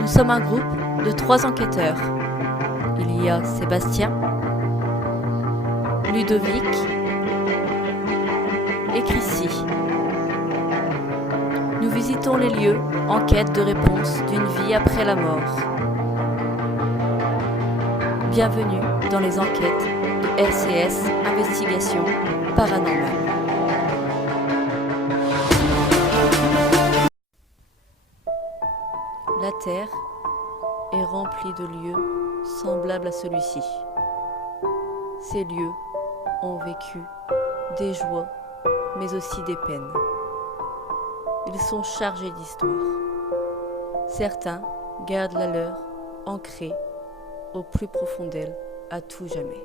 Nous sommes un groupe de 3 enquêteurs. Il y a Sébastien, Ludovic et Chrissy. Nous visitons les lieux en quête de réponse d'une vie après la mort. Bienvenue dans les enquêtes de LCS Investigation Paranormale. La Terre est remplie de lieux semblables à celui-ci. Ces lieux ont vécu des joies, mais aussi des peines. Ils sont chargés d'histoire. Certains gardent la leur ancrée au plus profond d'elles à tout jamais.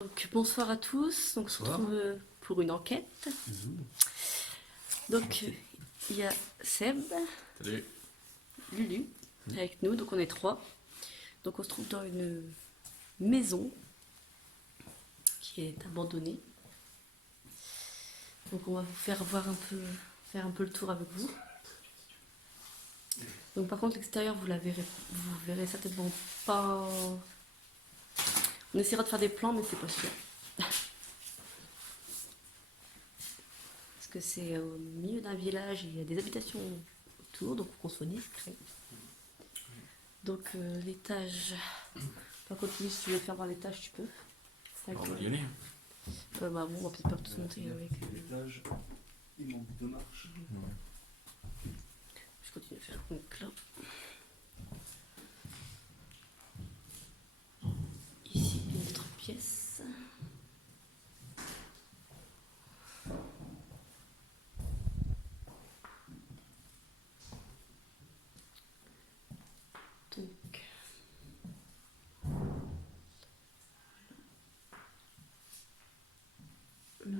Donc, bonsoir à tous, donc, on se retrouve pour une enquête. Donc il y a Seb, Salut. Lulu avec nous, donc on est 3. Donc on se trouve dans une maison qui est abandonnée. Donc on va vous faire voir faire un peu le tour avec vous. Donc par contre l'extérieur vous verrez certainement pas. On essaiera de faire des plans mais c'est pas sûr. Parce que c'est au milieu d'un village, il y a des habitations autour, donc il faut qu'on soit discret. Donc l'étage. Par contre, lui, si tu veux faire voir l'étage, tu peux. On va y aller. Bon, on va peut-être pas tous monter avec. L'étage, il manque 2 marches. Je continue à faire. Donc là. Ici, une autre pièce. Donc. Là.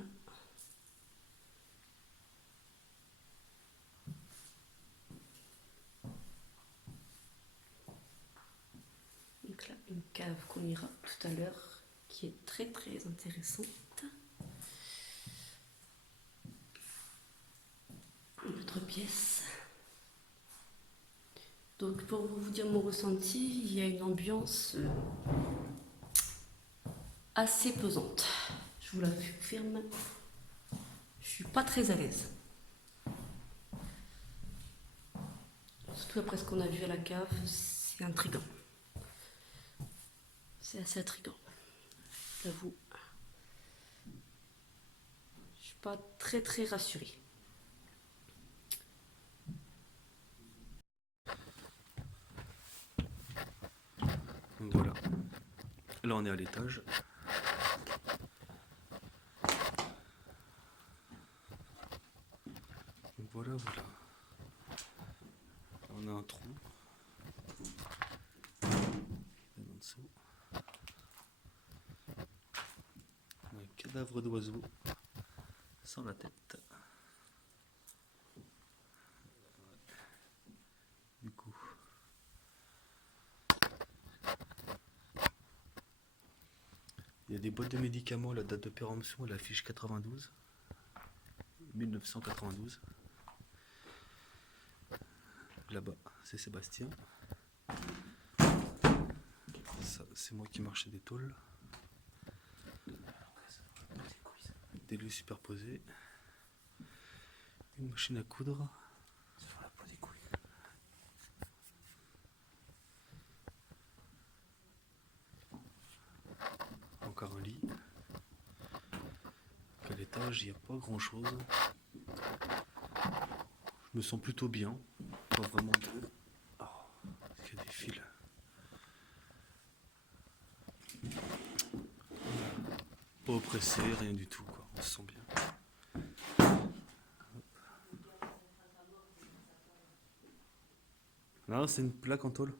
Donc là, une cave qu'on ira tout à l'heure, qui est très très intéressante. Une autre pièce. Donc pour vous dire mon ressenti, il y a une ambiance assez pesante. Je vous la confirme. Je suis pas très à l'aise. Surtout après ce qu'on a vu à la cave, c'est intriguant. C'est assez intriguant, j'avoue. Je suis pas très très rassurée. Donc voilà. Là on est à l'étage. Donc voilà. On a un trou. Là en dessous. On a un cadavre d'oiseau sans la tête. Du coup. Il y a des boîtes de médicaments, la date de péremption est la fiche 92. 1992. Là-bas, c'est Sébastien. Ça, c'est moi qui marchais des tôles. Des lieux superposés. Une machine à coudre. Sur la peau des couilles. Encore un lit. À l'étage, il n'y a pas grand chose. Je me sens plutôt bien. Pas vraiment trop. Oh, il y a des fils. Pas oppressé, rien du tout, quoi. On se sent bien. Là, c'est une plaque en tôle.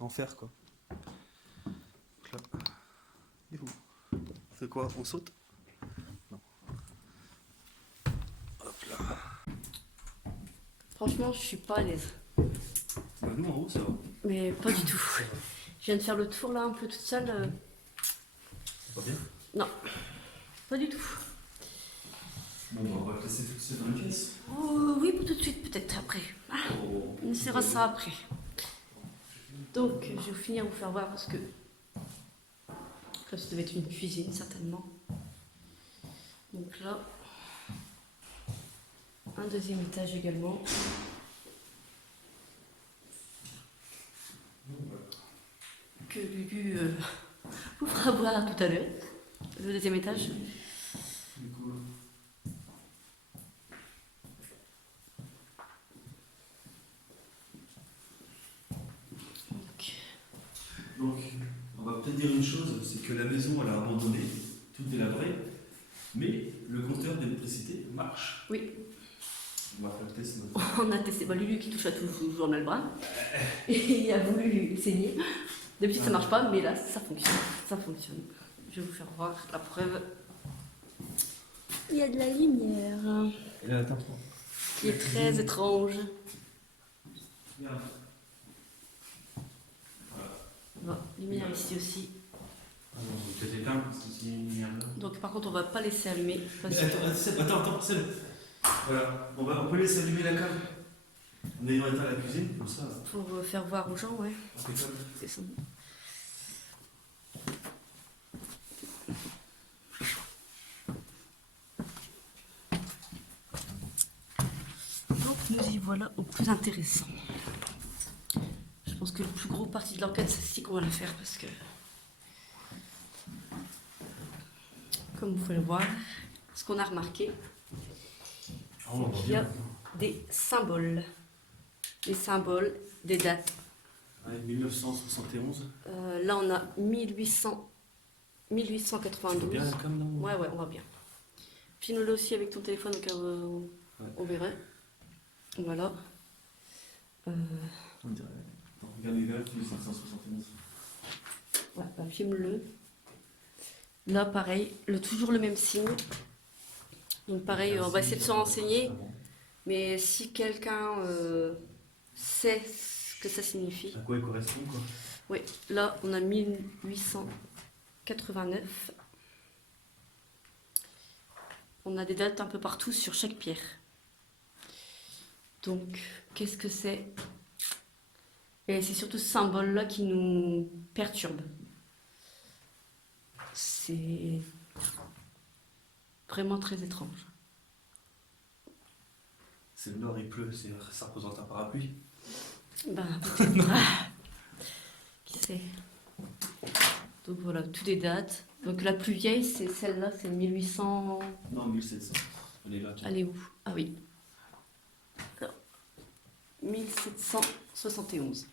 En fer, quoi. Donc là. On fait quoi? On saute? Non. Franchement, je suis pas à l'aise. Bah, nous, en haut, ça va. Mais pas du tout. Je viens de faire le tour là un peu toute seule. C'est pas bien. Non, pas du tout. Bon, bah, on va placer tout ça dans la pièce. Oh, oui, pour tout de suite, peut-être après. Ah, Oh. on essaiera ça après. Donc, je vais finir vous faire voir parce que là, ça devait être une cuisine certainement. Donc là, un deuxième étage également. Que Lulu vous fera voir tout à l'heure. Le deuxième étage. Du coup, donc, on va peut-être dire une chose, c'est que la maison, elle a abandonné, tout délabré, mais le compteur d'électricité marche. Oui, On va faire le test. on a testé. Bah, Lulu qui touche à tout, toujours on a le bras. Et il a voulu essayer. D'habitude ça marche pas, mais là ça fonctionne. Ça fonctionne. Je vais vous faire voir la preuve. Il y a de la lumière. Et là, attends. Qui est très étrange. Regarde. Bon, lumière ici aussi. Ah non, on va peut-être éteindre parce que c'est une lumière là. Donc par contre on va pas laisser allumer. Parce Mais attends, Seb. Voilà, on peut laisser allumer la cave. En ayant éteint la cuisine, comme ça. pour faire voir aux gens, ouais. Impeccable. C'est ça. Donc nous y voilà au plus intéressant. Je pense que le plus gros partie de l'enquête, c'est ici qu'on va la faire parce que, comme vous pouvez le voir, ce qu'on a remarqué, Oh, il y a des symboles. Des symboles, des dates. Ouais, 1971. Là, on a 1892. Bien la cam, non? Ouais, on va bien. Filme-le aussi avec ton téléphone au cas où on verrait. Voilà. On dirait. Attends, regarde les dates, 1571. Ouais, bah, filme-le. Là, pareil, toujours le même signe. Donc, pareil, on va essayer de se renseigner. Mais si quelqu'un sait ce que ça signifie. À quoi il correspond, quoi? Oui, là, on a 1889. On a des dates un peu partout sur chaque pierre. Donc, qu'est-ce que c'est? Et c'est surtout ce symbole-là qui nous perturbe. C'est vraiment très étrange. C'est le nord, il pleut, ça représente un parapluie. Ben, peut-être. Qui sait? Donc voilà, toutes les dates. Donc la plus vieille, c'est celle-là, c'est 1800. Non, 1700. Elle est là, tiens. Elle est où? Ah oui. Alors, 1771.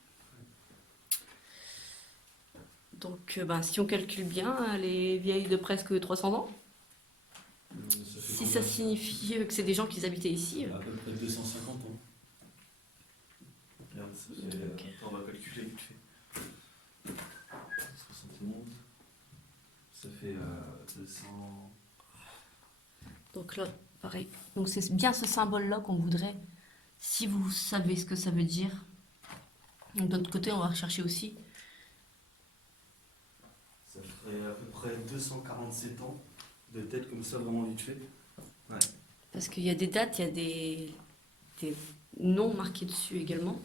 Donc, ben, si on calcule bien, elle est vieille de presque 300 ans. Si ça signifie que c'est des gens qui habitaient ici. À peu près 250 ans. Regarde, ça fait. Ok. Attends, on va calculer vite fait. 71. Ça fait 200. Donc là, pareil. Donc c'est bien ce symbole-là qu'on voudrait, si vous savez ce que ça veut dire. Donc, de notre côté, on va rechercher aussi. Ça ferait à peu près 247 ans de tête comme ça, vraiment vite fait. Ouais. Parce qu'il y a des dates, il y a des noms marqués dessus également.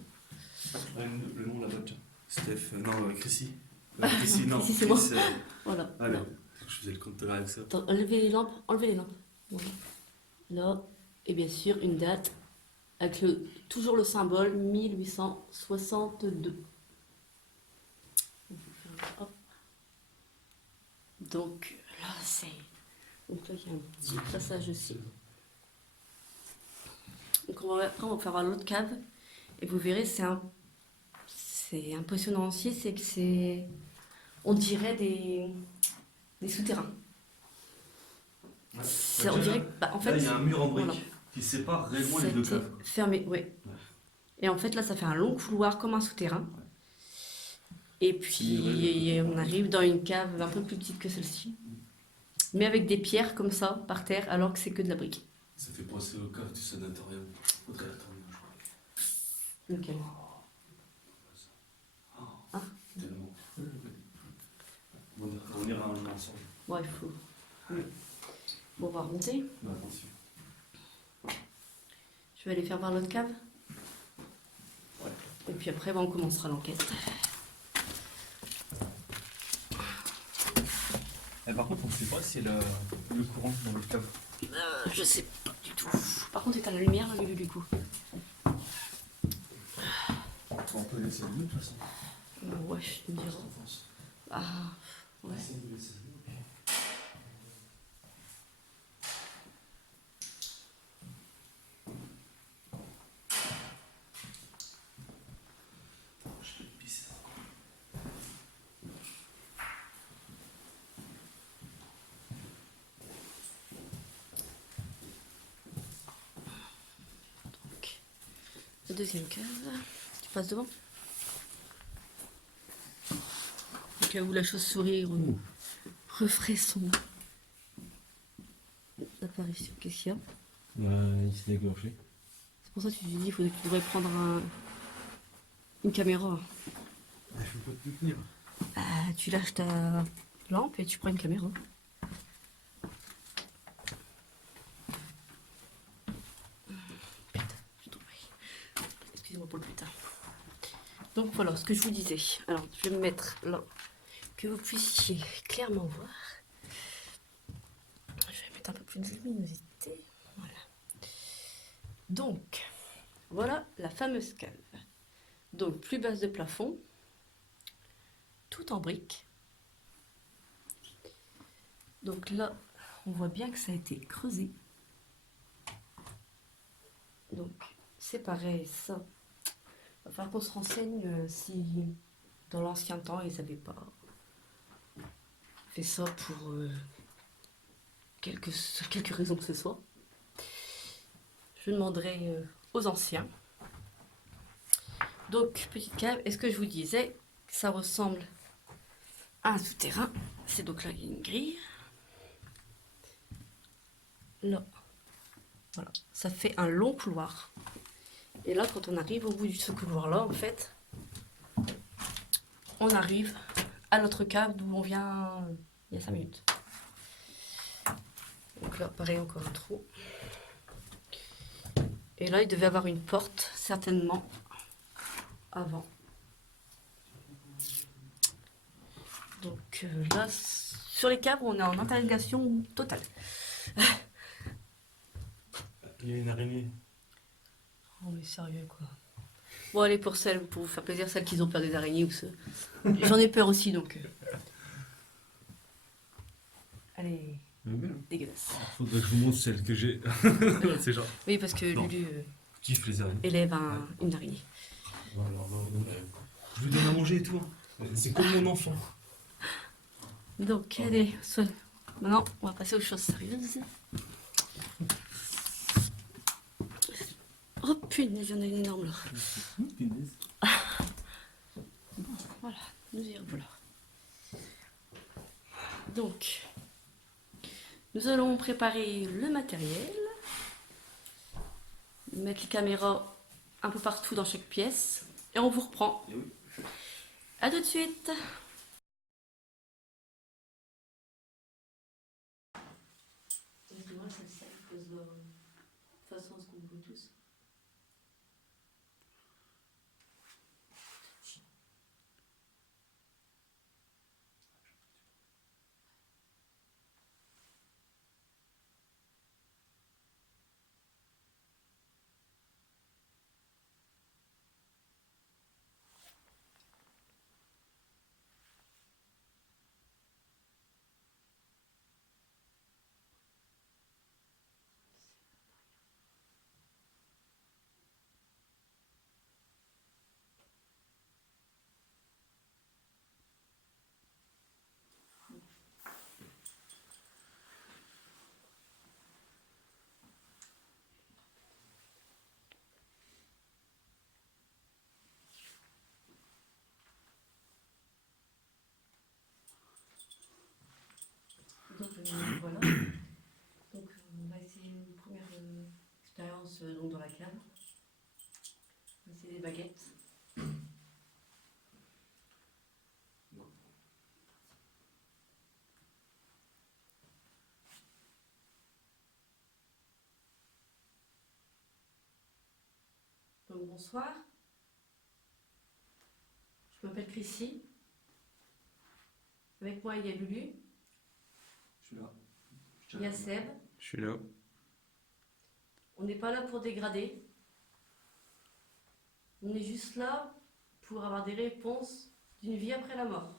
Ouais, le nom là-bas, tiens. Steph, non, Chrissy. Chrissy, non. Chrissy, c'est moi. Chris, Voilà. Ah, mais je faisais le compte avec ça. Attends, enlevez les lampes, enlevez les lampes. Voilà. Là, et bien sûr, une date avec toujours le symbole 1862. Hop. Donc là, c'est. Donc là, il y a un petit passage aussi. Donc après, on va faire voir l'autre cave. Et vous verrez, c'est impressionnant aussi, c'est que c'est. On dirait des souterrains. Ouais. On dirait que, bah, en fait, là, il y a un mur en briques voilà. qui sépare réellement Ça les a deux été caves. fermé, oui. Et en fait, là, ça fait un long couloir comme un souterrain. Et puis, on arrive dans une cave un peu plus petite que celle-ci. Mais avec des pierres comme ça, par terre, alors que c'est que de la brique. Ça fait penser aux caves du sanatorium. Faudrait attendre, je crois. Lequel? Ah. Tellement. On ira un jour ensemble. Ouais, il faut. On va remonter. Mais attention. Je vais aller faire voir l'autre cave. Ouais. Et puis après, on commencera l'enquête. Par contre, on ne sait pas si elle a le courant dans votre cave. Je sais pas du tout. Par contre, t'as la lumière, là, du coup. On peut laisser le de toute façon. Ouais, je me dirais. Ah, ouais. Donc, la deuxième cave. Tu passes devant. Au cas où la chauve-souris referait son apparition. Qu'est-ce qu'il y a? Il s'est dégorgé. C'est pour ça que tu dis qu'il tu devrais prendre une caméra. Je peux pas te tenir. Tu lâches ta lampe et tu prends une caméra. Putain, j'ai tombé. Excusez-moi pour le putain. Donc voilà ce que je vous disais. Alors je vais me mettre là, que vous puissiez clairement voir. Je vais mettre un peu plus de luminosité. Voilà. Donc, voilà la fameuse cave. Donc plus basse de plafond, tout en briques. Donc là, on voit bien que ça a été creusé. Donc c'est pareil, ça. Il va falloir qu'on se renseigne si dans l'ancien temps ils n'avaient pas fait ça pour quelque raison que ce soit. Je demanderai aux anciens. Donc petite cave, est-ce que je vous disais que ça ressemble à un souterrain? C'est donc là il y a une grille. Là, voilà, ça fait un long couloir. Et là, quand on arrive au bout de ce couloir-là, en fait, on arrive à notre cave d'où on vient il y a 5 minutes. Donc là, pareil, encore un trou. Et là, il devait avoir une porte, certainement, avant. Donc là, sur les caves, on est en interrogation totale. Il y a une araignée. Oh mais sérieux quoi. Bon allez pour vous faire plaisir, celles qui ont peur des araignées ou ceux. J'en ai peur aussi donc. Allez, dégueulasse. Faudrait que je vous montre celle que j'ai. C'est genre. Oui parce que Non. Lulu Kiffe les araignées. élève une araignée. Je lui donne à manger et tout. C'est comme mon enfant. Donc allez, maintenant on va passer aux choses sérieuses. Oh punaise, il y en a une énorme là. Bon, voilà, nous y revoilà. Donc, nous allons préparer le matériel, mettre les caméras un peu partout dans chaque pièce, et on vous reprend. A tout de suite. De toute façon, ce qu'on veut tous. Donc voilà. Donc on va essayer une première expérience donc dans la cave. C'est des baguettes. Donc bonsoir. Je m'appelle Chrissy. Avec moi, il y a Lulu, Je suis là. il y a Seb. Je suis là. On n'est pas là pour dégrader. On est juste là pour avoir des réponses d'une vie après la mort.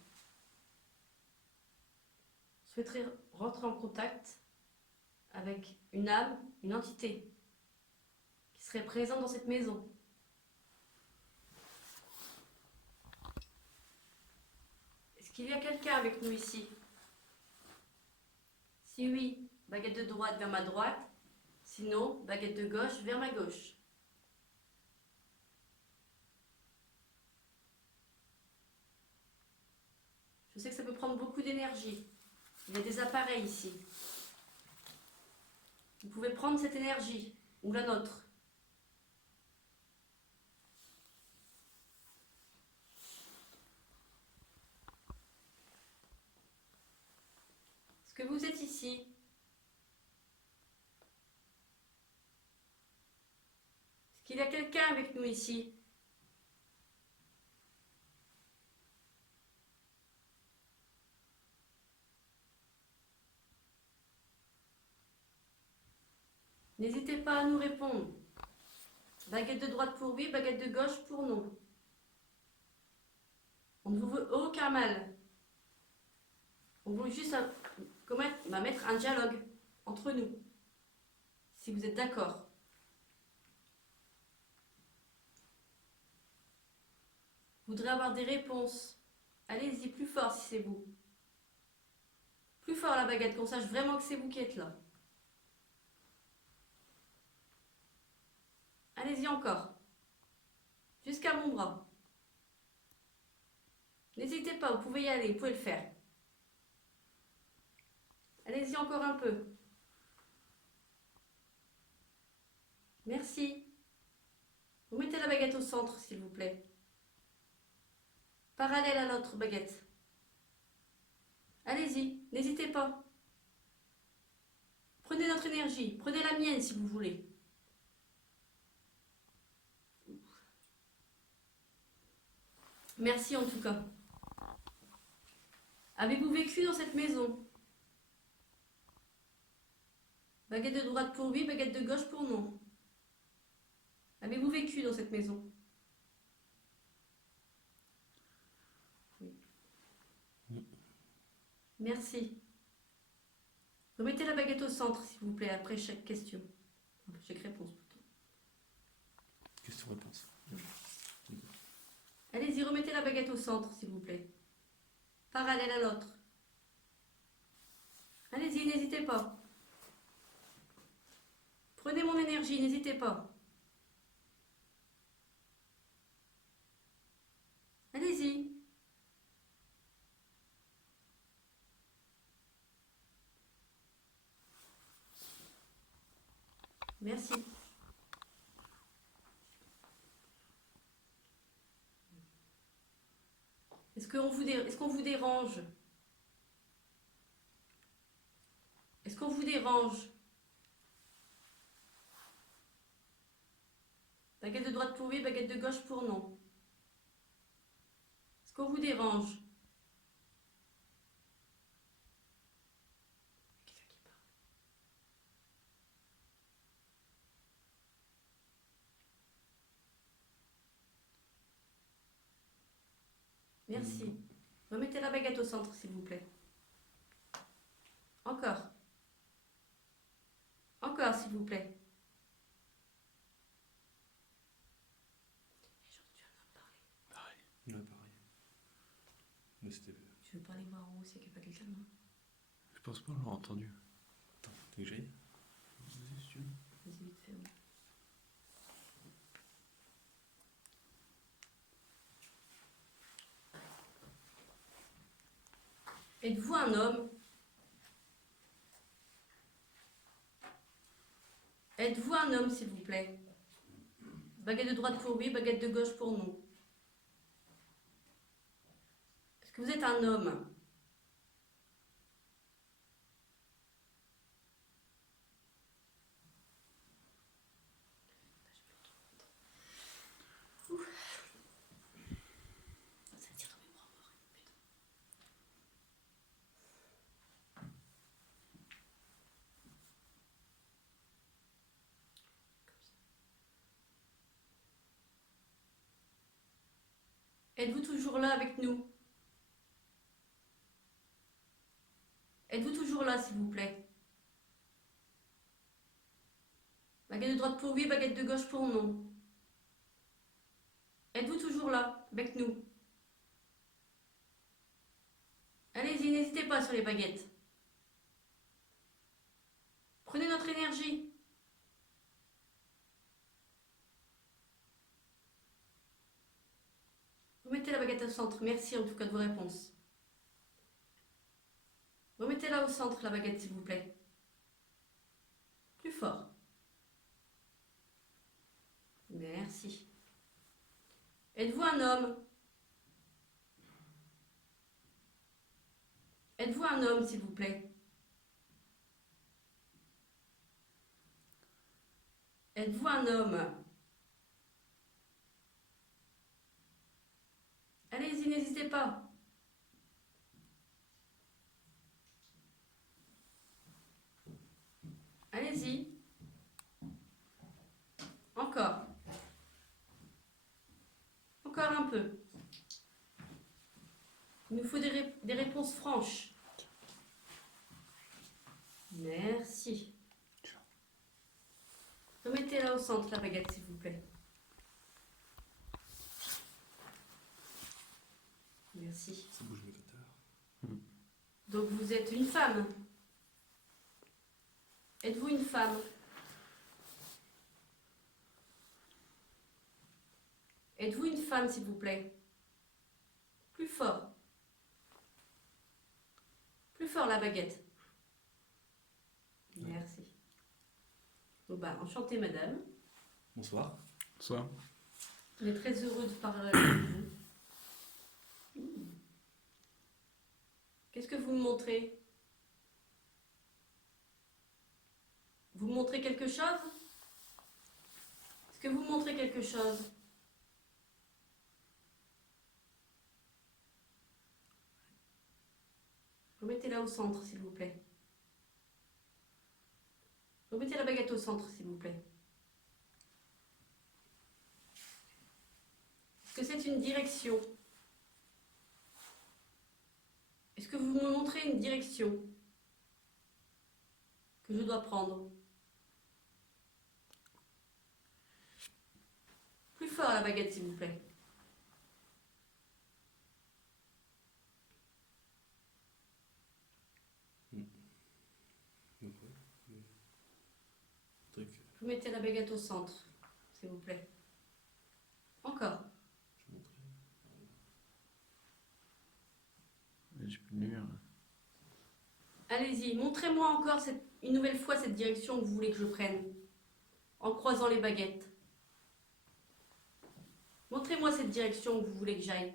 Je souhaiterais rentrer en contact avec une âme, une entité qui serait présente dans cette maison. Est-ce qu'il y a quelqu'un avec nous ici? Si oui, baguette de droite vers ma droite. Sinon, baguette de gauche vers ma gauche. Je sais que ça peut prendre beaucoup d'énergie. Il y a des appareils ici. Vous pouvez prendre cette énergie, ou la nôtre. Est-ce que vous êtes ici? Est-ce qu'il y a quelqu'un avec nous ici? N'hésitez pas à nous répondre. Baguette de droite pour oui, baguette de gauche pour non. On ne vous veut aucun mal. On veut juste mettre un dialogue entre nous. Si vous êtes d'accord. Vous voudrez avoir des réponses. Allez-y, plus fort si c'est vous. Plus fort la baguette, qu'on sache vraiment que c'est vous qui êtes là. Allez-y encore. Jusqu'à mon bras. N'hésitez pas, vous pouvez y aller, vous pouvez le faire. Allez-y encore un peu. Merci. Vous mettez la baguette au centre, s'il vous plaît. Parallèle à l'autre baguette. Allez-y, n'hésitez pas. Prenez notre énergie, prenez la mienne si vous voulez. Merci en tout cas. Avez-vous vécu dans cette maison? Baguette de droite pour oui, baguette de gauche pour non. Avez-vous vécu dans cette maison? Oui. Merci. Remettez la baguette au centre, s'il vous plaît, après chaque question. Après chaque réponse, plutôt. Question-réponse. Allez-y, remettez la baguette au centre, s'il vous plaît. Parallèle à l'autre. Allez-y, n'hésitez pas. Prenez mon énergie, n'hésitez pas. Allez-y. Merci. Est-ce qu'on vous dérange? Est-ce qu'on vous dérange? Baguette de droite pour oui, baguette de gauche pour non. Est-ce qu'on vous dérange? Quelqu'un qui parle. Merci. Remettez la baguette au centre, s'il vous plaît. Encore. Encore, s'il vous plaît. J'ai entendu un homme parler. Pareil. Ouais, pareil. Mais c'était. Tu veux pas aller voir en haut s'il n'y a pas quelqu'un, non? Je pense pas l'avoir entendu. Attends, t'es que j'aille? Vas-y, si tu veux. Vas-y, vite fait, ouais. Êtes-vous un homme? Êtes-vous un homme, s'il vous plaît? Baguette de droite pour oui, baguette de gauche pour non. Est-ce que vous êtes un homme? Ça tire dans mes bras, putain. Êtes-vous toujours là avec nous? Êtes-vous toujours là, s'il vous plaît? Baguette de droite pour oui, baguette de gauche pour non. Êtes-vous toujours là, avec nous? Allez-y, n'hésitez pas sur les baguettes. Prenez notre énergie. Remettez la baguette au centre. Merci en tout cas de vos réponses. Remettez-la au centre, la baguette, s'il vous plaît. Plus fort. Merci. Êtes-vous un homme? Êtes-vous un homme, s'il vous plaît? Êtes-vous un homme? Allez-y, n'hésitez pas. Allez-y. Encore. Encore un peu. Il nous faut des réponses franches. Merci. Remettez-la au centre, la baguette, s'il vous plaît. Merci. Ça bouge mes cutters. Donc vous êtes une femme. Êtes-vous une femme? Êtes-vous une femme, s'il vous plaît? Plus fort. Plus fort, la baguette. Merci. Bon bah, enchantée, madame. Bonsoir. Soit. On est très heureux de parler avec vous. Qu'est-ce que vous me montrez? Vous me montrez quelque chose? Est-ce que vous me montrez quelque chose? Remettez-la au centre, s'il vous plaît. Remettez la baguette au centre, s'il vous plaît. Est-ce que c'est une direction? Est-ce que vous me montrez une direction que je dois prendre? Plus fort la baguette, s'il vous plaît. Truc. Vous mettez la baguette au centre, s'il vous plaît. Encore. Je montrais. J'ai plus de lumière. Allez-y, montrez-moi encore une nouvelle fois cette direction que vous voulez que je prenne, en croisant les baguettes. Montrez-moi cette direction que vous voulez que j'aille.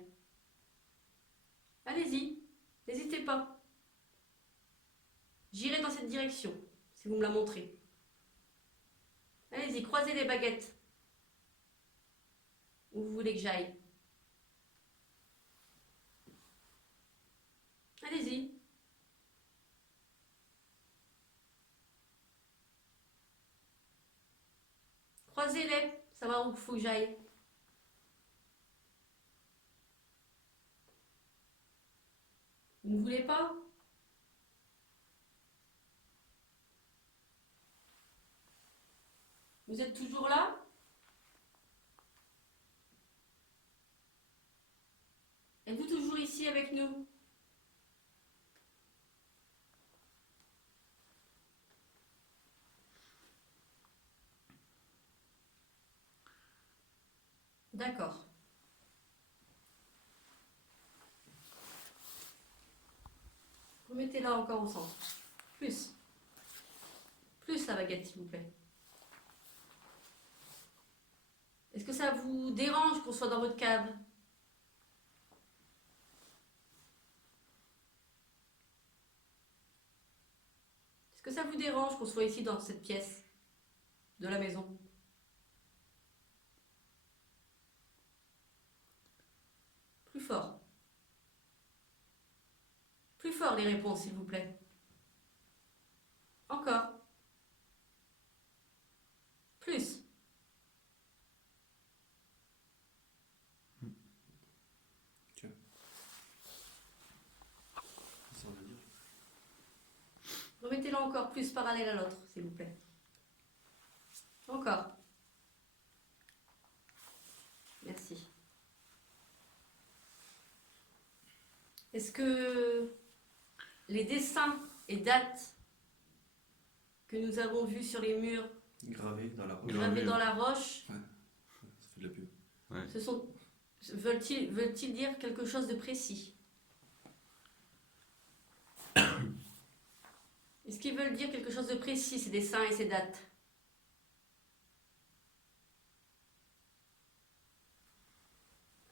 Allez-y, n'hésitez pas. J'irai dans cette direction, si vous me la montrez. Allez-y, croisez les baguettes. Où vous voulez que j'aille. Allez-y. Croisez-les, savoir où il faut que j'aille. Vous ne voulez pas? Vous êtes toujours là? Êtes-vous toujours ici avec nous? D'accord. Remettez-la encore au centre. Plus. Plus la baguette, s'il vous plaît. Est-ce que ça vous dérange qu'on soit dans votre cave? Est-ce que ça vous dérange qu'on soit ici dans cette pièce de la maison? Plus fort. Plus fort les réponses, s'il vous plaît. Encore. Plus. Tiens. Ça veut dire. Remettez-le encore plus parallèle à l'autre, s'il vous plaît. Encore. Merci. Est-ce que les dessins et dates que nous avons vus sur les murs, Gravé dans la roche. gravés dans la roche, Ça fait de la pub. veulent-ils dire quelque chose de précis? Est-ce qu'ils veulent dire quelque chose de précis, ces dessins et ces dates?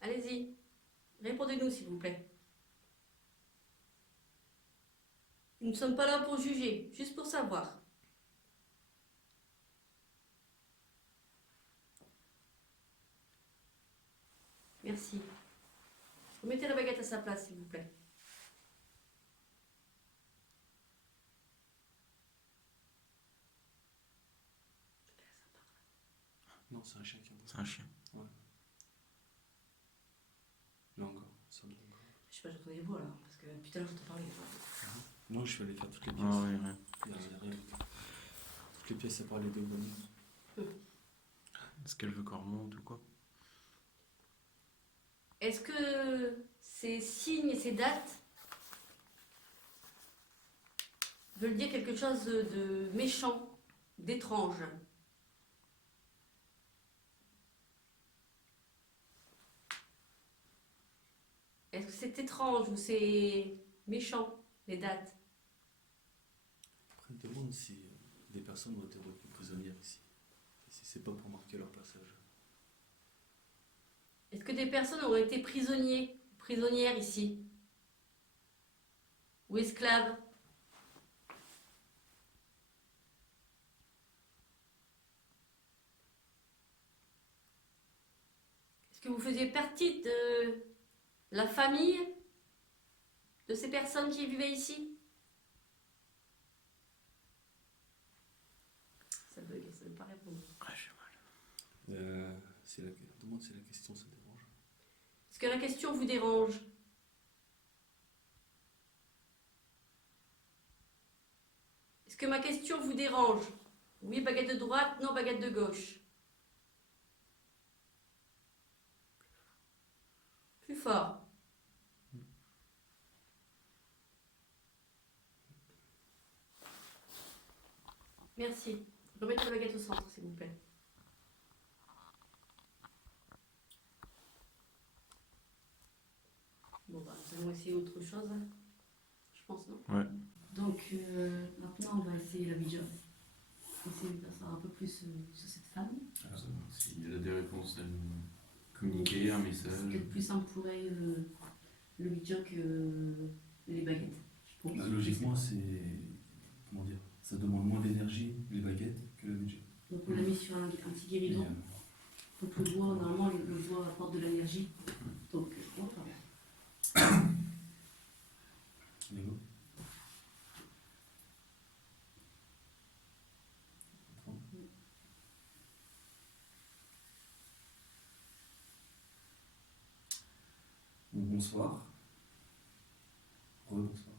Allez-y, répondez-nous s'il vous plaît. Nous ne sommes pas là pour juger, juste pour savoir. Merci. Remettez la baguette à sa place, s'il vous plaît. Non, c'est un chien qui a C'est un chien. Là encore, ça me encore. Je sais pas, j'entends des voix là, parce que depuis tout à l'heure, j'entends parler. Non, je vais aller faire toutes les pièces. Ah oui, ouais. Il y a rien. Toutes les pièces, ça parle des bonnes. Est-ce qu'elle veut qu'on remonte ou quoi? Est-ce que ces signes et ces dates veulent dire quelque chose de méchant, d'étrange? Est-ce que c'est étrange ou c'est méchant, les dates? Après, je me demande si des personnes ont été retenues prisonnières ici. Si c'est pas pour marquer leur passage. Est-ce que des personnes ont été prisonnières ici? Ou esclaves? Est-ce que vous faisiez partie de la famille de ces personnes qui vivaient ici? Ça bug, ça ne veut pas répondre. Ouais, j'ai mal. Je demande si la question ça dérange. Est-ce que la question vous dérange? Est-ce que ma question vous dérange? Oui, baguette de droite, non, baguette de gauche. Plus fort. Merci. Remettez la baguette au centre, s'il vous plaît. Bon, bah, nous allons essayer autre chose, hein. Je pense, non? Ouais. Donc, maintenant, on va essayer la Ouija. Essayer de savoir un peu plus sur cette femme. S'il a des réponses à nous communiquer, un C'est message. peut-être plus simple pour elle, le Ouija que les baguettes, je pense. Bah, logiquement, c'est. Comment dire? Ça demande moins d'énergie, les baguettes, que le budget. Donc, on l'a mis sur un petit guéridon. Donc, le bois, normalement, le bois apporte de l'énergie. Donc, on va faire. Lego. Bonsoir. Rebonsoir.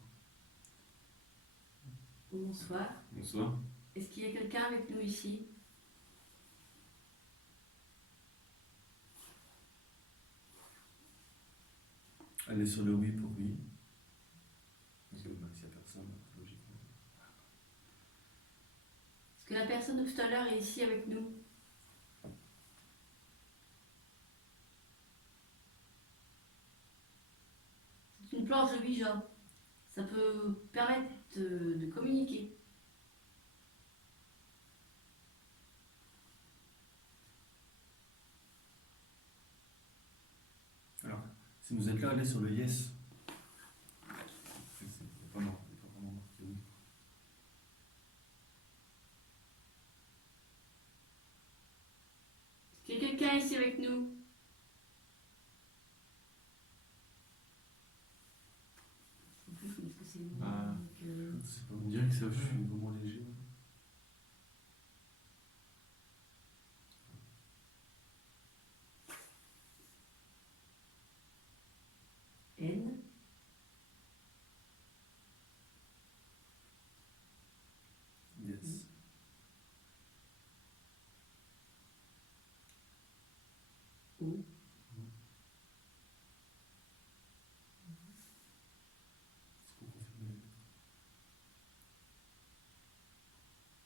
Bonsoir. Bonsoir. Est-ce qu'il y a quelqu'un avec nous ici? Allez sur le oui pour oui. Parce que s'il n'y a personne, logiquement. Est-ce que la personne de tout à l'heure est ici avec nous? C'est une planche de Ouija. Ça peut permettre de communiquer. Si vous êtes là, allez sur le yes. C'est pas marqué, pas vraiment marqué, oui. Est-ce qu'il y a quelqu'un ici avec nous? Ah. Je sais pas, On dirait que ça je suis fait. vraiment léger. N. Yes. O. Est-ce qu'on confirme les lettres?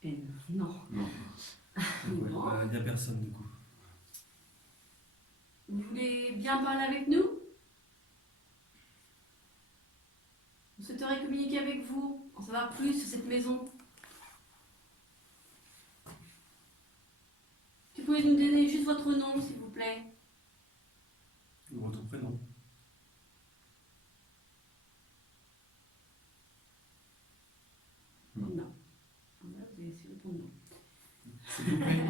N. Non. Non. Ouais, Non. bah, il n'y a personne du coup. Vous voulez bien parler avec nous? On souhaiterait communiquer avec vous, en savoir plus sur cette maison. Vous pouvez nous donner juste votre nom, s'il vous plaît? Votre prénom. Non. Non. Ah, là, vous avez essayé de répondre non. S'il vous plaît.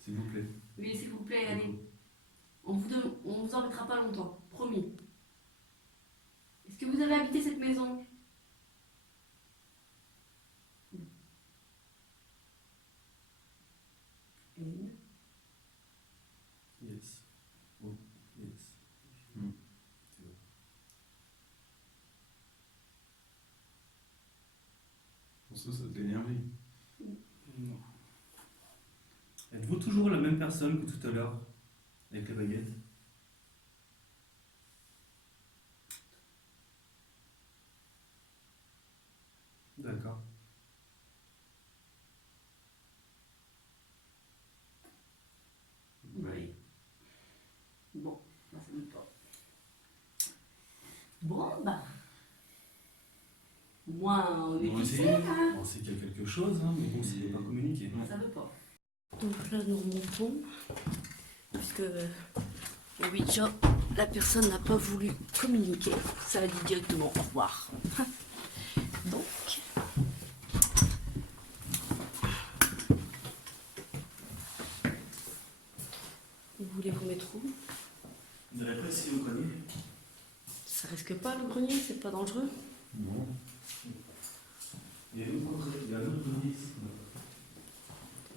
S'il vous plaît. Oui, s'il vous plaît, allez. On vous embêtera pas longtemps, promis. Est-ce que vous avez habité cette maison? N. Yes. Oh, yes. Hmm. C'est bon. Pour ça t'a énervé. Non. Êtes-vous toujours la même personne que tout à l'heure avec la baguette? D'accord. Oui. Bon, bah, ça ne pas. Bon, bah. Moi, on est On va fixé, essayer. hein. On sait qu'il y a quelque chose, hein, mais bon, ça ne pas communiquer. Ça veut pas. Donc là, nous remontons, puisque Ouija, la personne n'a pas voulu communiquer. Ça a dit directement au revoir. Donc, vous voulez vous mettre où? Vous n'avez pas essayé au grenier? Ça risque pas le grenier, c'est pas dangereux. Non. Il y a un autre grenier ici.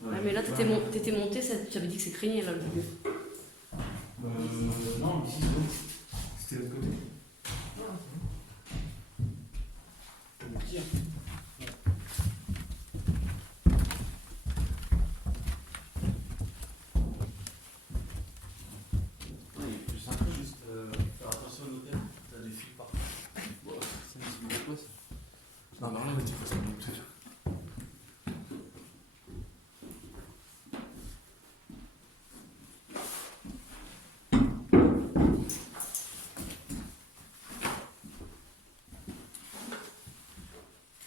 Ouais, mais là, t'étais monté, j'avais dit que c'est craignait là le lieu. Non, ici, c'est bon. C'était de l'autre côté. Juste faire attention au notaire, t'as des fils partout. Non, non, là, tu fais ça, c'est sûr.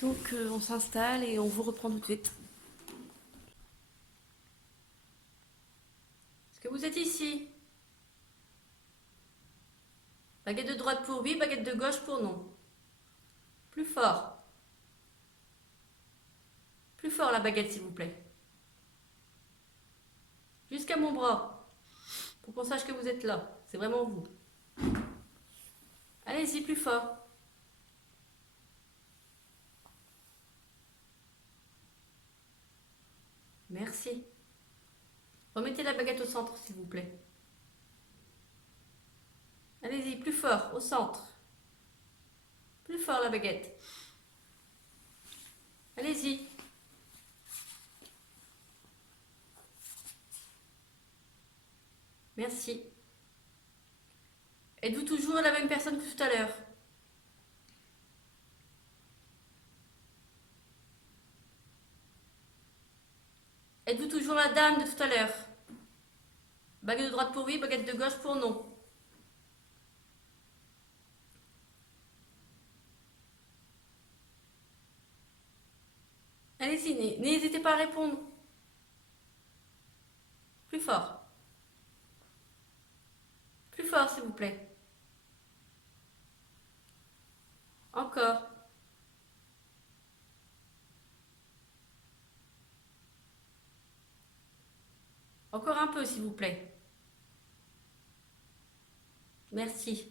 Donc, on s'installe et on vous reprend tout de suite. Est-ce que vous êtes ici? Baguette de droite pour oui, baguette de gauche pour non. Plus fort. Plus fort la baguette, s'il vous plaît. Jusqu'à mon bras. Pour qu'on sache que vous êtes là. C'est vraiment vous. Allez-y, plus fort. Merci. Remettez la baguette au centre, s'il vous plaît. Allez-y, plus fort, au centre. Plus fort la baguette. Allez-y. Merci. Êtes-vous toujours la même personne que tout à l'heure? Êtes-vous toujours la dame de tout à l'heure? Baguette de droite pour oui, baguette de gauche pour non. Allez-y, n'hésitez pas à répondre. Plus fort. Plus fort, s'il vous plaît. Encore. Encore un peu, s'il vous plaît. Merci.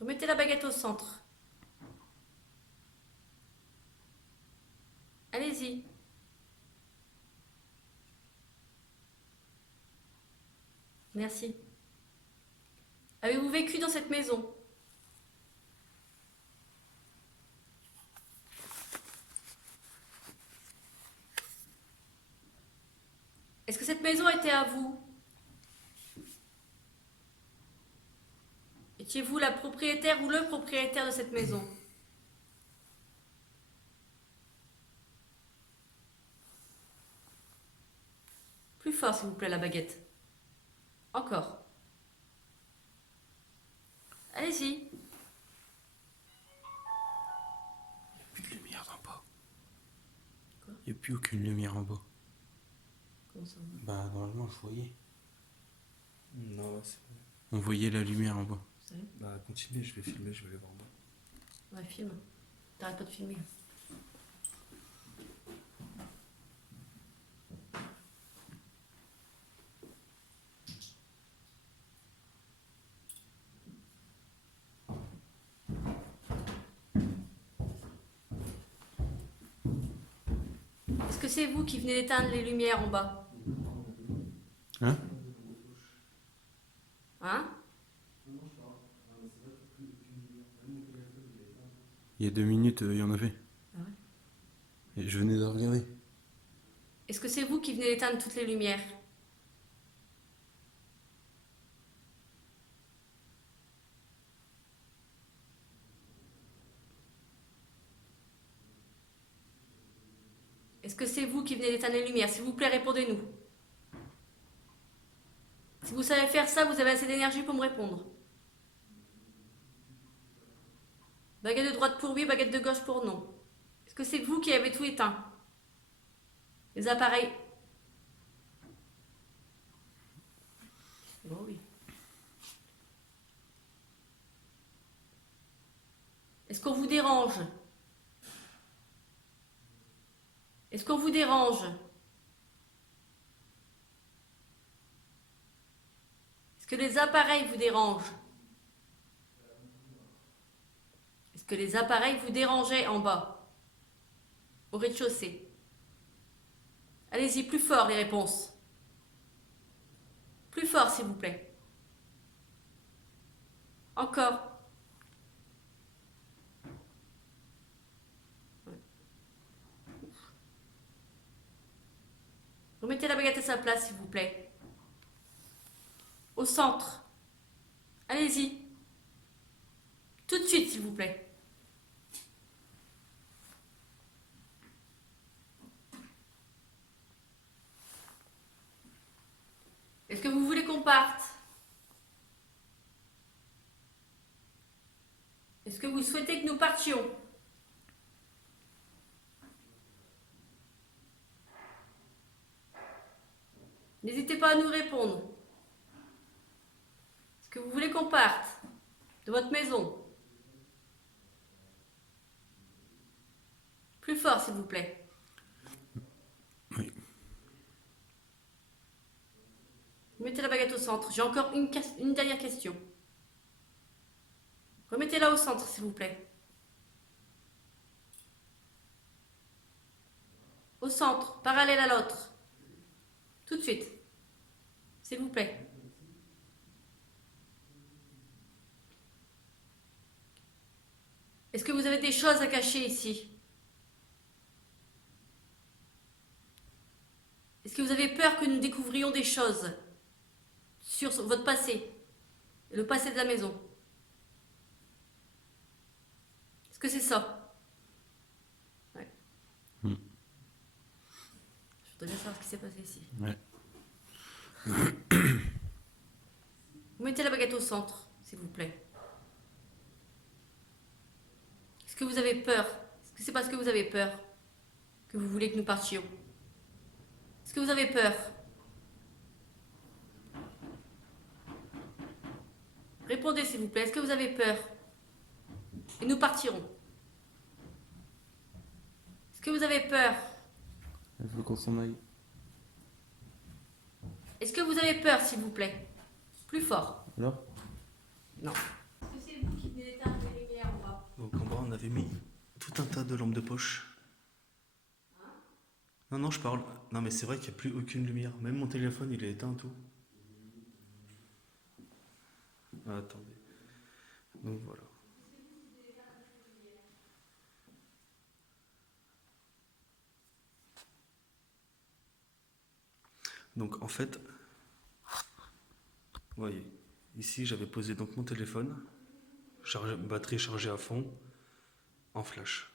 Remettez la baguette au centre. Allez-y. Merci. Avez-vous vécu dans cette maison? Est-ce que cette maison était à vous? Étiez-vous la propriétaire ou le propriétaire de cette maison? Plus fort, s'il vous plaît, la baguette. Encore. Allez-y. Plus de lumière en bas. Quoi? Il n'y a plus aucune lumière en bas. Comment ça va? Bah, normalement, je voyais. Non, c'est bon. On voyait la lumière en bas. Vous savez? Bah, continuez, je vais filmer, je vais aller voir en bas. Ouais, filme. T'arrêtes pas de filmer. Est-ce que c'est vous qui venez d'éteindre les lumières en bas? Hein? Hein? Il y a 2 minutes, il y en avait. Ah ouais? Et je venais de regarder. Est-ce que c'est vous qui venez d'éteindre toutes les lumières? Est-ce que c'est vous qui venez d'éteindre les lumières? S'il vous plaît, répondez-nous. Si vous savez faire ça, vous avez assez d'énergie pour me répondre. Baguette de droite pour oui, baguette de gauche pour non. Est-ce que c'est vous qui avez tout éteint? Les appareils. Oh oui. Est-ce qu'on vous dérange? Est-ce qu'on vous dérange? Est-ce que les appareils vous dérangent? Est-ce que les appareils vous dérangeaient en bas? Au rez-de-chaussée? Allez-y, plus fort les réponses. Plus fort, s'il vous plaît. Encore. Remettez la baguette à sa place, s'il vous plaît. Au centre. Allez-y. Tout de suite, s'il vous plaît. Est-ce que vous voulez qu'on parte? Est-ce que vous souhaitez que nous partions? N'hésitez pas à nous répondre. Est-ce que vous voulez qu'on parte de votre maison? Plus fort, s'il vous plaît. Oui. Mettez la baguette au centre. J'ai encore une dernière question. Remettez-la au centre, s'il vous plaît. Au centre, parallèle à l'autre. Tout de suite. S'il vous plaît. Est-ce que vous avez des choses à cacher ici? Est-ce que vous avez peur que nous découvrions des choses sur votre passé, le passé de la maison? Est-ce que c'est ça? Ouais. Je voudrais bien savoir ce qui s'est passé ici. Ouais. Vous mettez la baguette au centre, s'il vous plaît. Est-ce que vous avez peur? Est-ce que c'est parce que vous avez peur que vous voulez que nous partions? Est-ce que vous avez peur? Répondez, s'il vous plaît. Est-ce que vous avez peur? Et nous partirons. Est-ce que vous avez peur? Elle veut qu'on s'en aille. Est-ce que vous avez peur, s'il vous plaît? Plus fort. Alors? Non. Est-ce que c'est vous qui venez d'éteindre les lumières en bas? Donc en bas, on avait mis tout un tas de lampes de poche. Non, non, je parle. Non, mais c'est vrai qu'il n'y a plus aucune lumière. Même mon téléphone, il est éteint tout. Ah, attendez. Donc voilà. Donc en fait, vous voyez, ici j'avais posé donc mon téléphone, batterie chargée à fond, en flash.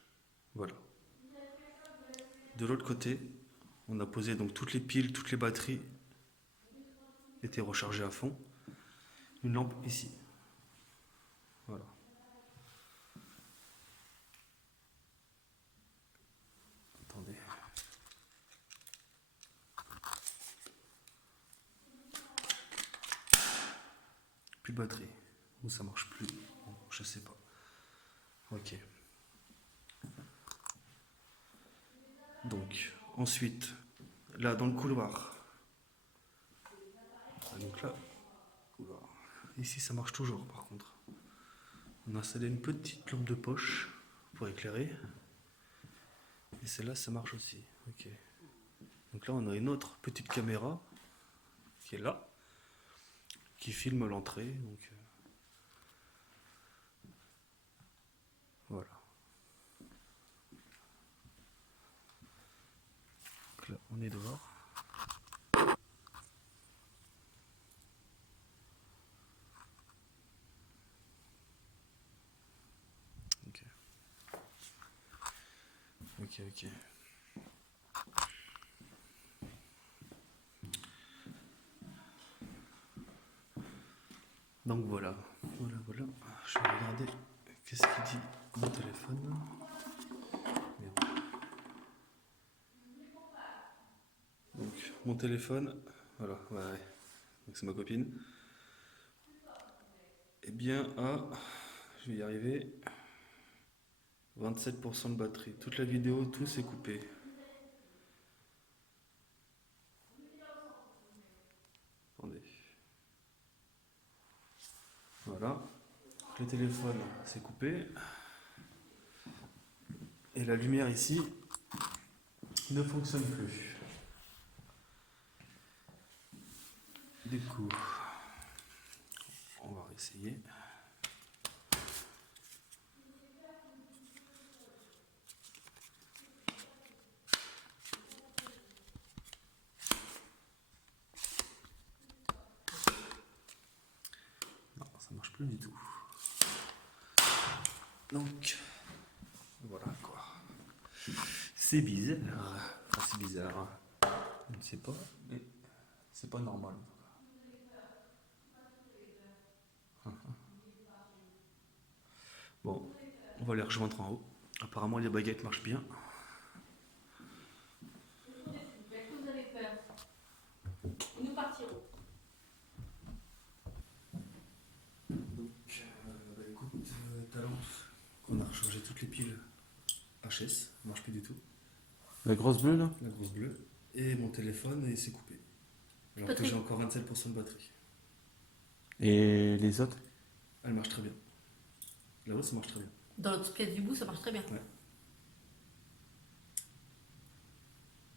Voilà. De l'autre côté, on a posé donc toutes les piles, toutes les batteries étaient rechargées à fond. Une lampe ici. Voilà. Attendez. Plus de batterie. Ou ça marche plus. Bon, je sais pas. Ok. Donc, ensuite, là dans le couloir. Ah, donc là, couloir. Ici ça marche toujours par contre. On a installé une petite lampe de poche pour éclairer. Et celle-là ça marche aussi. Ok. Donc là on a une autre petite caméra qui est là, qui filme l'entrée. Donc voilà. Donc là on est dehors. Ok. Ok, ok. Donc voilà, voilà. Je vais regarder qu'est-ce qu'il dit mon téléphone. Merde. Donc mon téléphone, voilà, ouais. Donc c'est ma copine. Eh bien je vais y arriver, 27% de batterie. Toute la vidéo, tout s'est coupé. Attendez. Voilà. Le téléphone s'est coupé. Et la lumière ici ne fonctionne plus. Du coup, on va réessayer. Non, ça marche plus du tout. Donc, voilà quoi. C'est bizarre. Enfin, c'est bizarre. Je ne sais pas, mais c'est pas normal. Bon, on va les rejoindre en haut. Apparemment, les baguettes marchent bien. Est-ce que vous avez peur? Et nous partirons. Donc, écoute, ta lampe, qu'on a rechargé toutes les piles HS, ne marche plus du tout. La grosse bleue là? La grosse bleue. Et mon téléphone, il s'est coupé. Alors que j'ai encore 27% de batterie. Et les autres? Elle marche très bien. Là-haut, ça marche très bien. Dans l'autre pièce du bout, ça marche très bien.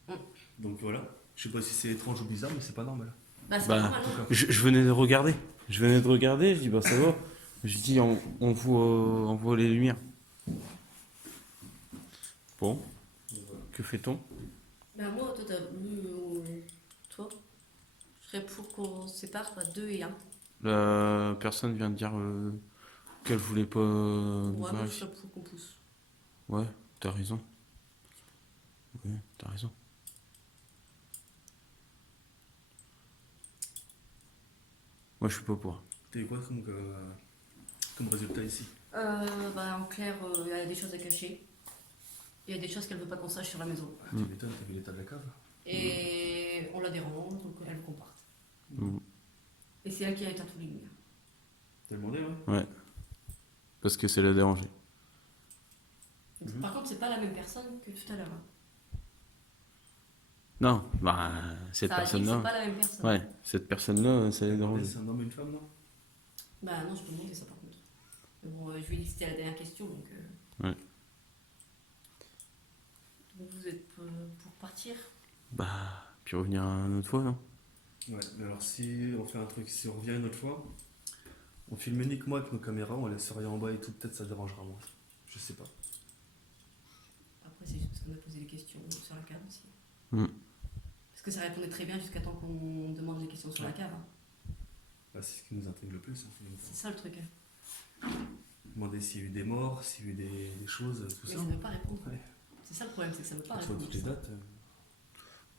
Ouais. Donc voilà. Je sais pas si c'est étrange ou bizarre, mais c'est pas normal. Bah, c'est Bah, normal, hein. Je venais de regarder. Je dis bah ça va. Je dis on voit les lumières. Bon, que fait-on? Bah, moi, toi, toi, je serais pour qu'on se sépare à 2 et 1. La personne vient de dire qu'elle voulait pas nous Ouais, voir moi, je ici. serais pour qu'on pousse. Ouais, t'as raison. Ouais, t'as raison. Moi je suis pas pour. T'as eu quoi comme résultat ici? Bah, en clair, il y a des choses à cacher. Il y a des choses qu'elle veut pas qu'on sache sur la maison. Tu m'étonnes, t'as vu l'état de la cave? Et on la dérange, donc elle veut qu'on parte. Mm. Et c'est elle qui a éteint tous les lumières. T'as demandé, ouais? Ouais. Parce que c'est la déranger. Mhm. Par contre, c'est pas la même personne que tout à l'heure. Hein. Non, bah, cette Ça a dit que personne-là. c'est pas la même personne. Ouais, cette personne-là, ça les dérange. C'est un homme et une femme, non? Bah non, je peux demander ça par contre. Mais bon, je lui ai dit que c'était la dernière question, donc... Ouais. Donc vous êtes pour partir? Bah, puis revenir une autre fois, non? Ouais, mais alors si on fait un truc, si on revient une autre fois, on filme uniquement avec nos caméras, on laisse rien en bas et tout, peut-être ça dérangera moins. Je sais pas. Après, c'est juste parce qu'on a posé les questions sur la cave aussi. Mm. Parce que ça répondait très bien jusqu'à temps qu'on demande les questions sur la cave. Hein. Bah, c'est ce qui nous intrigue le plus. Hein, C'est ça le truc. Hein. demander s'il y a eu des morts, s'il y a eu des choses, tout Mais ça. ça ne veut pas répondre. Ouais. C'est ça le problème, c'est que ça ne veut pas Quand tu vois répondre. toutes les dates.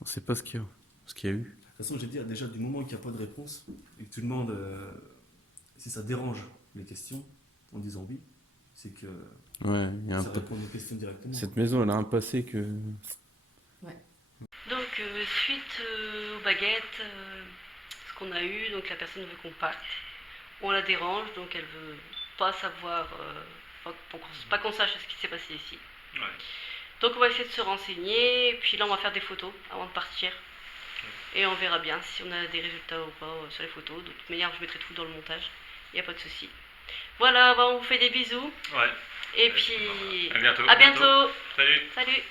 On sait pas ce qu'il y a eu. De toute façon, j'ai dit déjà du moment qu'il n'y a pas de réponse et que tu demandes si ça dérange les questions en disant oui, c'est que Ouais, il y a un ça peu. répond aux questions directement. Cette maison, elle a un passé que. Donc, suite aux baguettes, ce qu'on a eu, donc la personne veut qu'on parte. On la dérange, donc elle veut pas savoir, pas qu'on sache ce qui s'est passé ici. Ouais. Donc on va essayer de se renseigner, et puis là on va faire des photos avant de partir. Et on verra bien si on a des résultats ou pas sur les photos. De toute manière, je mettrai tout dans le montage, il n'y a pas de souci. Voilà, bah, on vous fait des bisous. Ouais. Et puis À bientôt. à bientôt. Salut. Salut.